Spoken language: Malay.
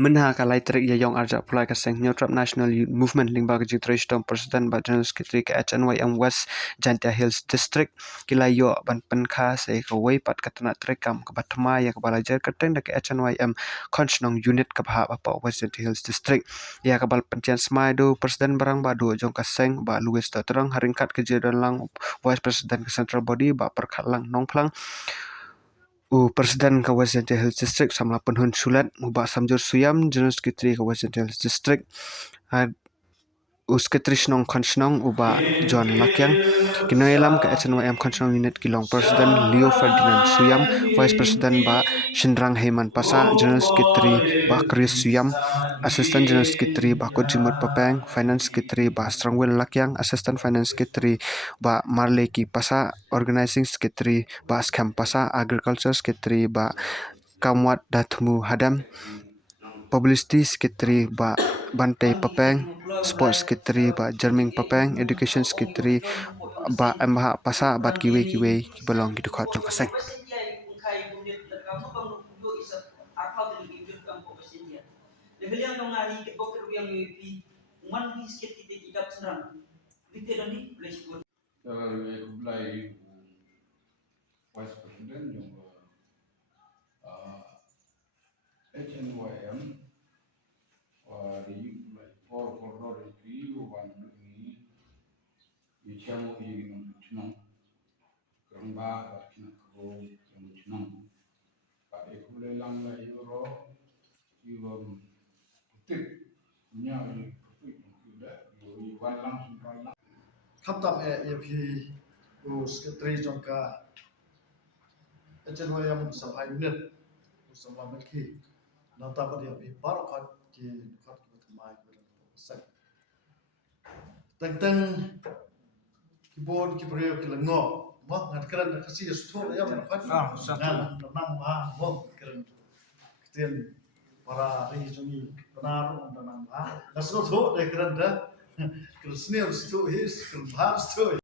Menha kalai trik yayong arja pulai kaseng Neutral National Youth Movement lingba kejik Trishtom President ba General Secretary ke HNYM West Jantia Hills District kilayo ban penkha se kawai pat katana trekam ke batma ya ke balajar keteng ke HNYM Konsnong unit ke bahap apa West Jantia Hills District ya ke bal pencian smaido Presiden barang badu jong kaseng ba Louis terang haringkat kejadian lang Vice President ke Central Body ba perkhalang nongplang Presiden Kawasan Hills District samla penhun sulat mubah samjur suyam General Secretary Kawasan Hills District Secretary Snong Konsnong uba John Lakyang kinoilam ke HNYM Konsnong Unit Kilong Presiden Leo Ferdinand Suyam Vice President ba Shindrang Heyman Pasa General Secretary ba Chris Suyam Assistant General Secretary ba Kojimut Papang Finance Secretary ba Strongwell Lakyang Assistant Finance Secretary ba Marleki Pasa Organizing Secretary ba Skam Pasa Agriculture Secretary ba Kamwat Datmu Hadam Publicity Secretary ba Bantai Papang Sports Secretary ba Jerming Papang Education Secretary ba Mbah Pasa bat kiwe belong gitu khat jong kaseng Vice President yung HNYM di for corridor di wan ni ichamo yung chinong keramba at kinakro yung chinong pa ekule lang la euro yung tip nya yung tupik yung wan lang sumpan lang kaptam EP secretary jongka HNYM sampai unit sama melki nanta pada EP baru kat ki mai sak teng keyboard kibreo kilango mak ngat keran kasi store ya kat nang ma mo keran keten para regioni benar nang ma nasno tho de keran da krisnel sto his keran sto